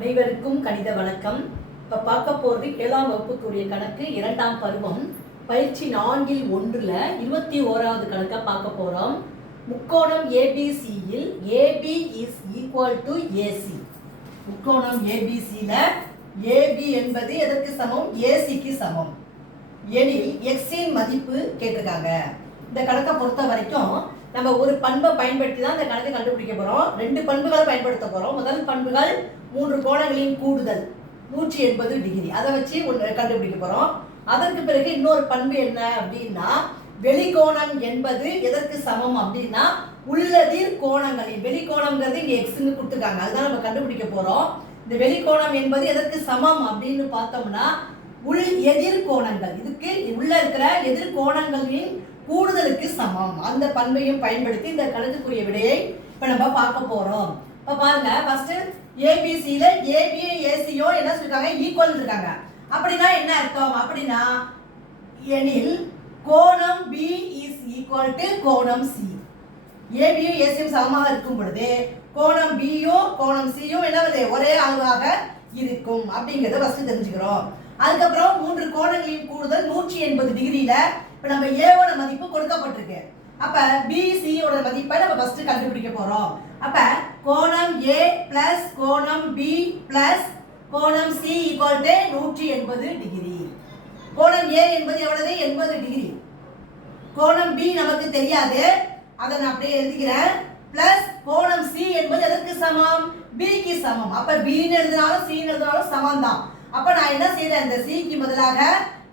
அனைவருக்கும் கணித வணக்கம். இப்போ பார்க்க போகிறது 7ஆம் வகுப்புக்குரிய கணக்கு 2ஆம் பருவம் பயிற்சி 4இல் 1ல் 21வது கணக்காக பார்க்க போகிறோம். முக்கோணம் ஏபிசியில் AB is equal to AC. முக்கோணம் ஏபிசியில் ஏபி என்பது எதற்கு சமம்? ஏசிக்கு சமம் எனில் எக்ஸின் மதிப்பு கேட்டிருக்காங்க. இந்த கணக்கை பொறுத்த வரைக்கும் நம்ம ஒரு பண்பை பயன்படுத்தி தான் இந்த கணக்கை கண்டுபிடிக்க போகிறோம். 2 பண்புகளை பயன்படுத்த போகிறோம். முதல் பண்புகள் 3 கோணங்களின் கூடுதல் 180 டிகிரி, அதை வச்சு கண்டுபிடிக்க போகிறோம். அதற்கு பிறகு இன்னொரு பண்பு என்ன அப்படின்னா, வெளிக்கோணம் என்பது எதற்கு சமம் அப்படின்னா உள்ளெதிர் கோணங்களின், வெளிக்கோணம்ங்கிறது இங்கே எக்ஸ்ன்னு கொடுத்துருக்காங்க, அதுதான் நம்ம கண்டுபிடிக்க போகிறோம். இந்த வெளிக்கோணம் என்பது எதற்கு சமம் அப்படின்னு பார்த்தோம்னா உள் எதிர் கோணங்கள், இதுக்கு உள்ள இருக்கிற எதிர் கோணங்களின் கூடுதலுக்கு சமம். அந்த பண்பையும் பயன்படுத்தி இந்த கணக்குக்குரிய விடையை இப்போ நம்ம பார்க்க போகிறோம். இப்போ பாருங்க, ஃபர்ஸ்ட் ஏபிசியில ஏபியும் ஏசியும் என்ன சொல்லிருக்காங்க? ஈக்குவல் இருக்காங்க. அப்படின்னா என்ன அர்த்தம் அப்படின்னா, எனில் கோணம் பி இஸ் ஈக்குவல் டு கோணம் சி. ஏபியும் ஏசியும் சமமாக இருக்கும் பொழுது கோணம் பியும் கோணம் சியும் என்ன வருது? ஒரே அளவாக இருக்கும் அப்படிங்கிறத ஃபர்ஸ்ட் தெரிஞ்சுக்கிறோம். அதுக்கப்புறம் 3 கோணங்களின் கூடுதல் 180 டிகிரியில இப்போ நம்ம ஏவோட மதிப்பு கொடுக்கப்பட்டிருக்கு. அப்ப பிசியோட மதிப்பை நம்ம ஃபர்ஸ்ட் கண்டுபிடிக்க போறோம். அப்ப கோணம் ஏ பிளஸ் கோணம் பி பிளஸ் கோணம் சி ஈக்குவல் டு 180 டிகிரி. கோணம் ஏ என்பது எவ்வளவு? 80 டிகிரி. கோணம் பி நமக்கு தெரியாது, அதை நான் அப்படியே எழுதிக்கிறேன். பிளஸ் கோணம் சி என்பது எதற்கு சமம்? பிக்கு சமம். அப்ப பின்னு எழுதினாலும் சி எழுதினாலும் சமம் தான். அப்ப நான் என்ன செய்யறேன்? இந்த சிக்கு பதிலாக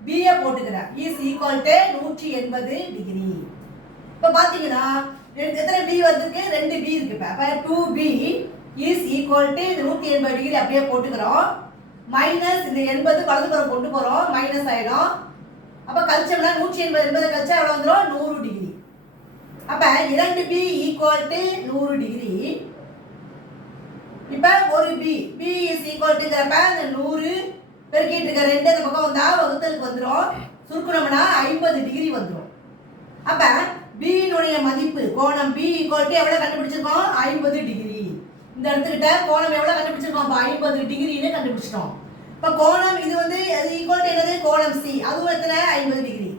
b போட்டுக்கிறேன். Is equal to 180 degree. இப்ப பாத்தீங்கன்னா எத்தனை b வந்திருக்கு? 2 b இருக்கு. அப்ப 2b is equal to 180 degree அப்படியே போட்டுக்கிறோம். மைனஸ் இந்த 80 வலதுபுறம் கொண்டு போறோம், மைனஸ் ஆயிடும். அப்ப கழிச்சோம்னா 180 கழிச்சா எவ்வளவு வந்துரும்? 100 டிகிரி. அப்ப 2b ஈக்குவல் டு 100 டிகிரி. இப்ப ஒரு b இஸ் ஈக்குவல் டுங்கறப்ப அந்த 100 பெருக்கிட்டு இருக்க 2 இந்த பக்கம் வந்தா வகுத்தலுக்கு வந்துரும். சுருக்கணும்னா 50 டிகிரி வந்துரும். அப்ப b னுடைய மதிப்பு கோணம் b ஈக்குவல் டு எவ்வளவு கண்டுபிடிச்சிருக்கோம்? 50 டிகிரி. இந்த இடத்துக்கிட்ட கோணம் எவ்வளவு கண்டுபிடிச்சிருக்கோம்? 50 டிகிரின்னு கண்டுபிடிச்சிட்டோம். இப்ப கோணம் இது வந்து அது ஈக்குவல் டு என்னது? கோணம் c, அதுவும் எத்தனை? 50 டிகிரி.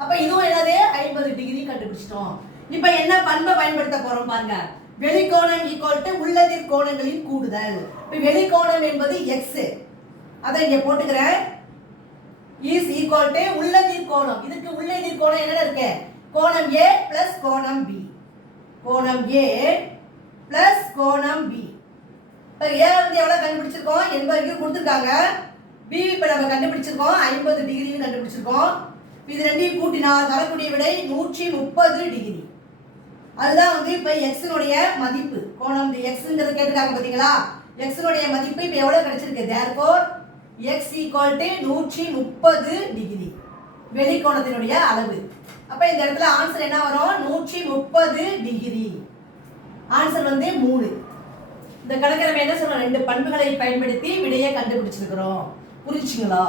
அப்ப இதுவும் என்னது? 50 டிகிரி கண்டுபிடிச்சிட்டோம். இப்ப என்ன பண்பை பயன்படுத்த போறோம் பாருங்க. வெளிக்கோணம் ஈக்குவல் டு உள்ளெதிர் கோணங்களின் கூடுதல். இப்ப வெளிக்கோணம் என்பது x, அதை இங்க போட்டுக்கிறேன். இஸ் ஈக்குவல் டு உள்ளெதிர் கோணம், இதுக்கு உள்ளெதிர் கோணம் என்ன இருக்கு? கோணம் a பிளஸ் கோணம் b. கோணம் a பிளஸ் கோணம் b. இப்ப a வந்து எவ்வளவு கண்டுபிடிச்சிருக்கோம்? 80 கொடுத்திருக்காங்க. b இப்ப நம்ம கண்டுபிடிச்சிருக்கோம் 50 டிகிரின்னு கண்டுபிடிச்சிருக்கோம். இது ரெண்டையும் கூட்டினால் வரக்கூடிய விடை 130 டிகிரி. அதுதான் வந்து இப்ப x னுடைய மதிப்பு. கோணம் xங்கிறது கேட்டிருக்காங்க பாத்தீங்களா? x னுடைய மதிப்பு இப்ப எவ்வளவு கிடைச்சிருக்கு? therefore x equal to 130 degree, வெளிக்கோணத்தினுடைய அளவு. அப்ப இந்த இடத்துல ஆன்சர் என்ன வரும்? 130 டிகிரி. ஆன்சர் வந்து 3. இந்த கணக்கை நம்ம என்ன சொல்றோம்? 2 பண்புகளை பயன்படுத்தி விடையை கண்டுபிடிச்சிருக்கிறோம். புரிஞ்சுங்களா?